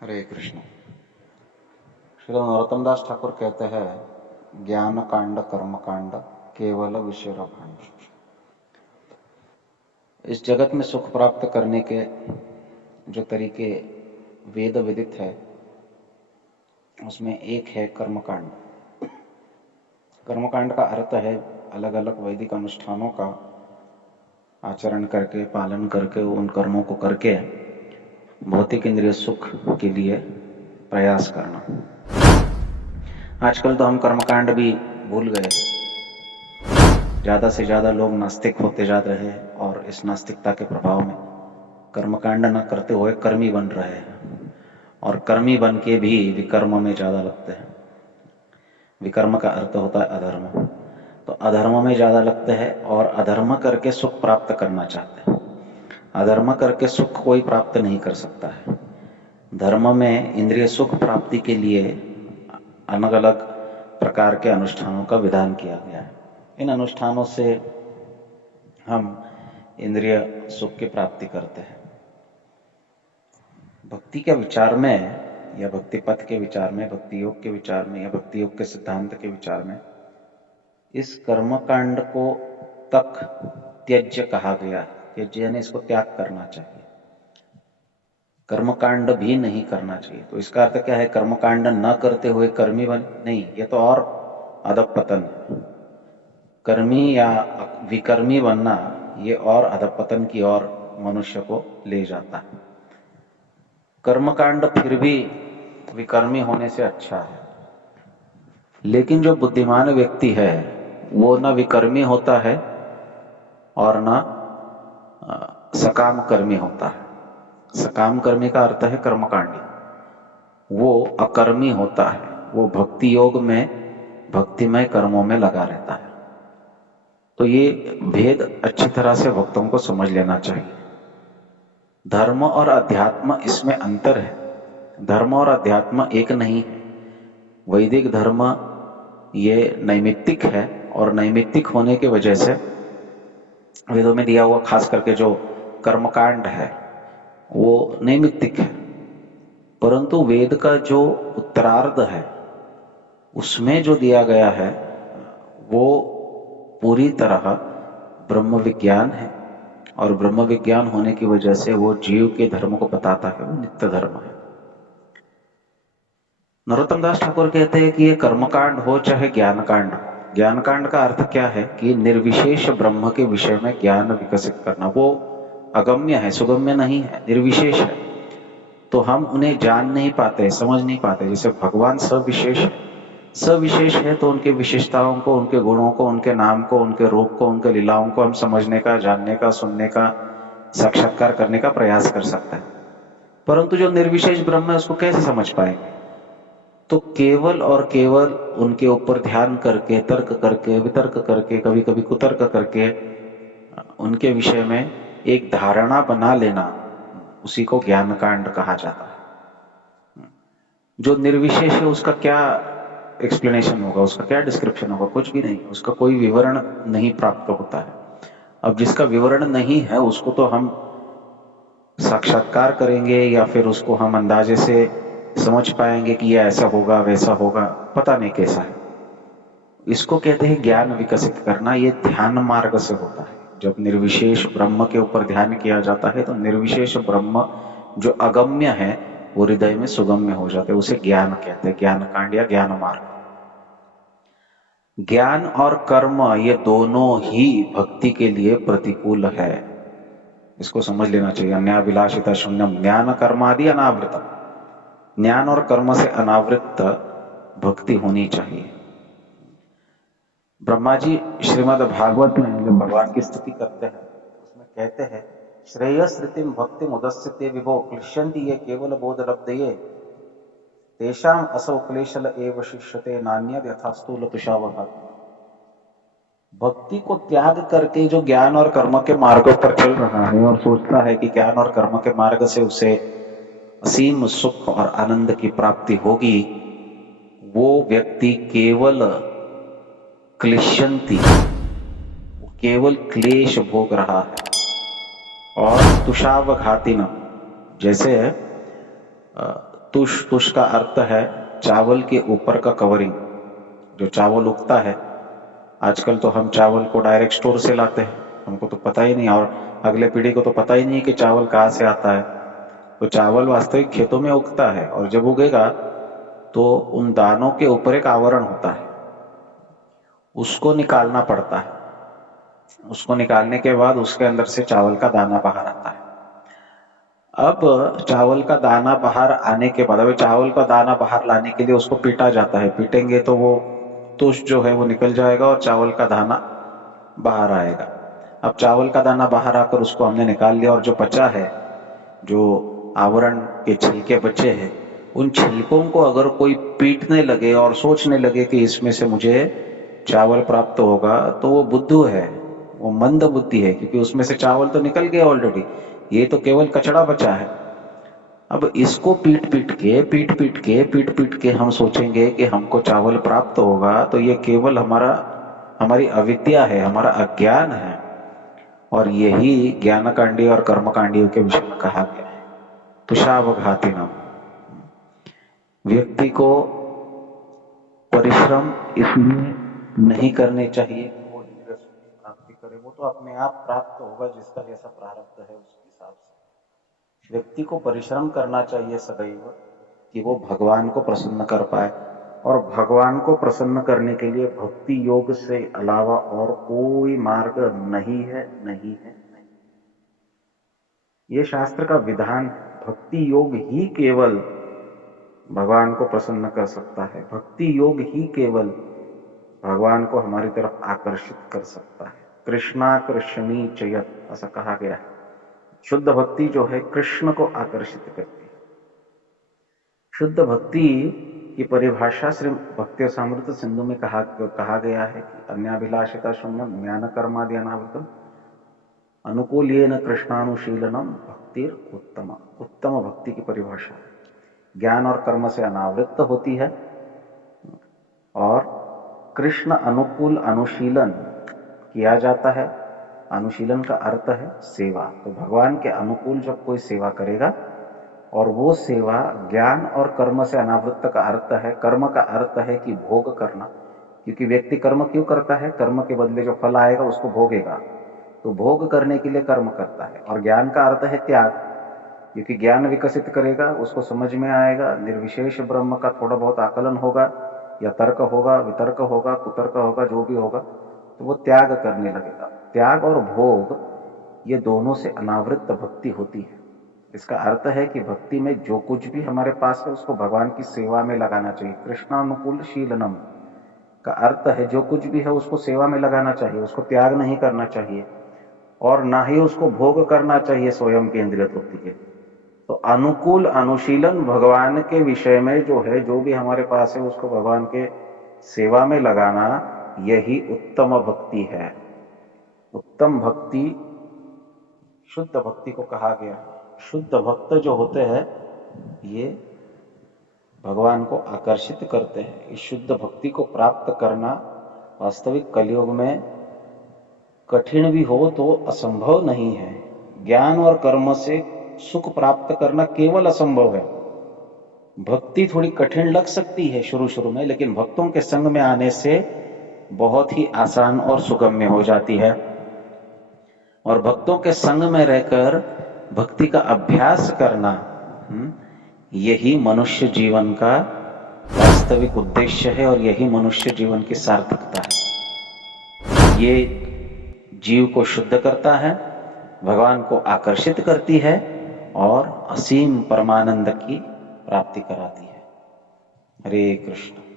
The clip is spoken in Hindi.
हरे कृष्ण। श्री नरोत्तम दास ठाकुर कहते हैं, ज्ञान कांड कर्म कांड केवल विषय भांड। इस जगत में सुख प्राप्त करने के जो तरीके वेद विदित है, उसमें एक है कर्मकांड। कर्मकांड का अर्थ है अलग अलग वैदिक अनुष्ठानों का आचरण करके, पालन करके, उन कर्मों को करके भौतिक इंद्रिय सुख के लिए प्रयास करना। आजकल तो हम कर्मकांड भी भूल गए। ज्यादा से ज्यादा लोग नास्तिक होते जा रहे हैं और इस नास्तिकता के प्रभाव में कर्मकांड न करते हुए कर्मी बन रहे हैं और कर्मी बन के भी विकर्म में ज्यादा लगते हैं। विकर्म का अर्थ होता है अधर्म। तो अधर्म में ज्यादा लगते हैं और अधर्म करके सुख प्राप्त करना चाहते हैं। अधर्म करके सुख कोई प्राप्त नहीं कर सकता है। धर्म में इंद्रिय सुख प्राप्ति के लिए अलग अलग प्रकार के अनुष्ठानों का विधान किया गया है। इन अनुष्ठानों से हम इंद्रिय सुख की प्राप्ति करते हैं। भक्ति के विचार में या भक्ति पथ के विचार में, भक्ति योग के विचार में या भक्ति योग के सिद्धांत के विचार में इस कर्मकांड को तक त्यज्य कहा गया है। त्यज्य यानी इसको त्याग करना चाहिए, कर्मकांड भी नहीं करना चाहिए। तो इसका अर्थ क्या है? कर्मकांड न करते हुए कर्मी बन नहीं, ये तो और अधपतन है। कर्मी या विकर्मी बनना ये और अधपतन की ओर मनुष्य को ले जाता है। कर्मकांड फिर भी विकर्मी होने से अच्छा है, लेकिन जो बुद्धिमान व्यक्ति है वो न विकर्मी होता है और न सकाम कर्मी होता है। सकाम कर्मी का अर्थ है कर्मकांडी। वो अकर्मी होता है, वो भक्ति योग में भक्तिमय कर्मों में लगा रहता है। तो ये भेद अच्छी तरह से भक्तों को समझ लेना चाहिए। धर्म और अध्यात्म इसमें अंतर है। धर्म और अध्यात्म एक नहीं है। वैदिक धर्म ये नैमित्तिक है और नैमित्तिक होने की वजह से वेदों में दिया हुआ खास करके जो कर्मकांड है वो नैमित्तिक है। परंतु वेद का जो उत्तरार्ध है उसमें जो दिया गया है वो पूरी तरह ब्रह्म विज्ञान है और ब्रह्म विज्ञान होने की वजह से वो जीव के धर्म को बताता है। वो नित्य धर्म है। नरोत्तम दास ठाकुर कहते हैं कि ये कर्मकांड हो चाहे ज्ञानकांड हो। ज्ञानकांड का अर्थ क्या है कि निर्विशेष ब्रह्म के विषय में ज्ञान विकसित करना। वो अगम्य है, सुगम्य नहीं है, निर्विशेष है। तो हम उन्हें जान नहीं पाते, समझ नहीं पाते। जैसे भगवान सविशेष है, सविशेष है तो उनके विशेषताओं को, उनके गुणों को, उनके नाम को, उनके रूप को, उनके लीलाओं को हम समझने का, जानने का, सुनने का, साक्षात्कार करने का प्रयास कर सकते हैं। परंतु जो निर्विशेष ब्रह्म है उसको कैसे समझ पाएंगे? तो केवल और केवल उनके ऊपर ध्यान करके, तर्क करके, वितर्क करके, कभी कभी कुतर्क करके उनके विषय में एक धारणा बना लेना, उसी को ज्ञान कांड कहा जाता है। जो निर्विशेष है उसका क्या एक्सप्लेनेशन होगा, उसका क्या डिस्क्रिप्शन होगा? कुछ भी नहीं, उसका कोई विवरण नहीं प्राप्त होता है। अब जिसका विवरण नहीं है उसको तो हम साक्षात्कार करेंगे या फिर उसको हम अंदाजे से समझ पाएंगे कि ये ऐसा होगा, वैसा होगा, पता नहीं कैसा है। इसको कहते हैं ज्ञान विकसित करना। ये ध्यान मार्ग से होता है। जब निर्विशेष ब्रह्म के ऊपर ध्यान किया जाता है तो निर्विशेष ब्रह्म जो अगम्य है वो हृदय में सुगम्य हो जाते हैं। उसे ज्ञान कहते हैं, ज्ञान कांड या ज्ञान मार्ग। ज्ञान और कर्म ये दोनों ही भक्ति के लिए प्रतिकूल है। इसको समझ लेना चाहिए। अन्याभिलाषिता शून्यम ज्ञान कर्मादि अनावृतम। ज्ञान और कर्म से अनावृत भक्ति होनी चाहिए। ब्रह्मा जी श्रीमद् भागवत में जो भगवान की स्तुति करते हैं उसमें कहते हैं, श्रेयस्थितिम भक्ति मुदस्यते विभो क्लिश्यन्ति ये केवल बोध लब्धये तेषाम असौ क्लेशल एव शिष्यते नान्यद यथा स्थूल तुषावभाति। भक्ति को त्याग करके जो ज्ञान और कर्म के मार्गों पर चल रहा है और सोचता है कि ज्ञान और कर्म के मार्ग से उसे असीम सुख और आनंद की प्राप्ति होगी, वो व्यक्ति केवल क्लिश्यन्ति, केवल क्लेश भोग रहा है। और तुषावघातिन, जैसे तुष, तुष का अर्थ है चावल के ऊपर का कवरिंग। जो चावल उगता है, आजकल तो हम चावल को डायरेक्ट स्टोर से लाते हैं, हमको तो पता ही नहीं, और अगले पीढ़ी को तो पता ही नहीं कि चावल कहाँ से आता है। तो चावल वास्तविक खेतों में उगता है, और जब उगेगा तो उन दानों के ऊपर एक आवरण होता है, उसको निकालना पड़ता है। उसको निकालने के बाद उसके अंदर से चावल का दाना बाहर आता है। अब चावल का दाना बाहर आने के बाद, अभी चावल का दाना बाहर लाने के लिए उसको पीटा जाता है। पीटेंगे तो वो तुष जो है वो निकल जाएगा और चावल का दाना बाहर आएगा। अब चावल का दाना बाहर आकर उसको हमने निकाल लिया, और जो बचा है, जो आवरण के छिलके बचे हैं, उन छिलकों को अगर कोई पीटने लगे और सोचने लगे कि इसमें से मुझे चावल प्राप्त होगा, तो वो बुद्धू है, वो मंद बुद्धि है, क्योंकि उसमें से चावल तो निकल गया ऑलरेडी, ये तो केवल कचड़ा बचा है। अब इसको पीट पीट के हम सोचेंगे कि हमको चावल प्राप्त होगा, तो ये केवल हमारी अविद्या है, हमारा अज्ञान है। और यही ज्ञानकांडी और कर्मकांडियों के विषय में कहा गया है। तुषावघातिनम, व्यक्ति को परिश्रम इसलिए नहीं करने चाहिए कि वो इंद्रिय सुख की प्राप्ति करे, वो तो अपने आप प्राप्त होगा, जिसका जैसा प्रारब्ध है उसके हिसाब से। व्यक्ति को परिश्रम करना चाहिए सदैव कि वो भगवान को प्रसन्न कर पाए, और भगवान को प्रसन्न करने के लिए भक्ति योग से अलावा और कोई मार्ग नहीं है, नहीं है, नहीं। ये शास्त्र का विधान, भक्ति योग ही केवल भगवान को प्रसन्न कर सकता है। भक्ति योग ही केवल भगवान को हमारी तरफ आकर्षित कर सकता है। कृष्णाकर्षणी चयत, ऐसा कहा गया है। शुद्ध भक्ति जो है कृष्ण को आकर्षित करती है। शुद्ध भक्ति की परिभाषा श्री भक्ति सामृत सिंधु में कहा गया है कि अन्याभिलाषिता शून्यम ज्ञान कर्मादि अनावृतम अनुकूल्येन कृष्णानुशीलनम भक्तिर उत्तम। उत्तम भक्ति की परिभाषा ज्ञान और कर्म से अनावृत होती है, और कृष्ण अनुकूल अनुशीलन किया जाता है। अनुशीलन का अर्थ है सेवा। तो भगवान के अनुकूल जब कोई सेवा करेगा, और वो सेवा ज्ञान और कर्म से अनावृत का अर्थ है, कर्म का अर्थ है कि भोग करना, क्योंकि व्यक्ति कर्म क्यों करता है, कर्म के बदले जो फल आएगा उसको भोगेगा, तो भोग करने के लिए कर्म करता है। और ज्ञान का अर्थ है त्याग, क्योंकि ज्ञान विकसित करेगा, उसको समझ में आएगा, निर्विशेष ब्रह्म का थोड़ा बहुत आकलन होगा, या तर्क होगा, वितर्क होगा, कुतर्क होगा, जो भी होगा, तो वो त्याग करने लगेगा। त्याग और भोग ये दोनों से अनावृत भक्ति होती है। इसका अर्थ है कि भक्ति में जो कुछ भी हमारे पास है उसको भगवान की सेवा में लगाना चाहिए। कृष्णानुकूल शीलनम का अर्थ है जो कुछ भी है उसको सेवा में लगाना चाहिए, उसको त्याग नहीं करना चाहिए, और ना ही उसको भोग करना चाहिए स्वयं केंद्रित होती है। तो अनुकूल अनुशीलन भगवान के विषय में जो है, जो भी हमारे पास है उसको भगवान के सेवा में लगाना, यही उत्तम भक्ति है। उत्तम भक्ति शुद्ध भक्ति को कहा गया। शुद्ध भक्त जो होते हैं ये भगवान को आकर्षित करते हैं। इस शुद्ध भक्ति को प्राप्त करना वास्तविक कलयुग में कठिन भी हो तो असंभव नहीं है। ज्ञान और कर्म से सुख प्राप्त करना केवल असंभव है। भक्ति थोड़ी कठिन लग सकती है शुरू शुरू में, लेकिन भक्तों के संग में आने से बहुत ही आसान और सुगम्य हो जाती है। और भक्तों के संग में रहकर भक्ति का अभ्यास करना, यही मनुष्य जीवन का वास्तविक उद्देश्य है, और यही मनुष्य जीवन की सार्थकता है। ये जीव को शुद्ध करता है, भगवान को आकर्षित करती है, और असीम परमानंद की प्राप्ति कराती है। हरे कृष्ण।